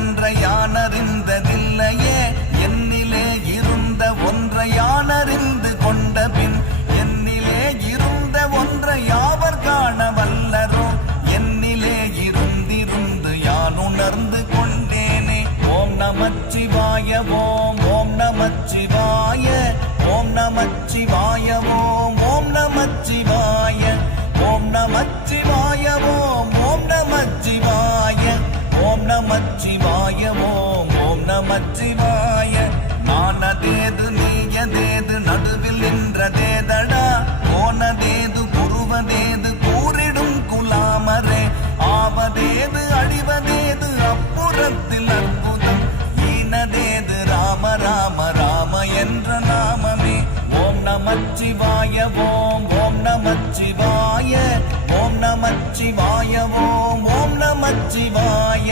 ஒன்றை யான் அறிந்ததில்லையே என்னிலே இருந்த ஒன்றை யான் அறிந்து கொண்ட பின் என்னிலே இருந்த ஒன்றை யாவர் காண வல்லரோ என்னிலே இருந்திருந்து யான் உணர்ந்து கொண்டேனே. ஓம் நமச்சிவாய ஓம் ஓம் நமச்சிவாய ஓம் நமச்சிவாய ஓம் ஓம் நமச்சிவாய ஓம் நமச்சிவாய ஓம் ஓம் நமச்சிவாய ஓம் நமச்சிவாய ஓம் ஓம் நமச்சிவாய. நானதேது நீயதேது நடுவில் நின்றதேதடா போனதேது குருவதேது கூறிடும் குலாமரே ஆவதேது அழிவதேது அப்புறத்தில் அற்புதம் ஈனதேது ராம ராம ராம என்ற நாமமே. ஓம் நமச்சிவாய ஓம் ஓம் நமச்சிவாய ஓம் நமச்சிவாய ஓம் ஓம் நமச்சிவாய.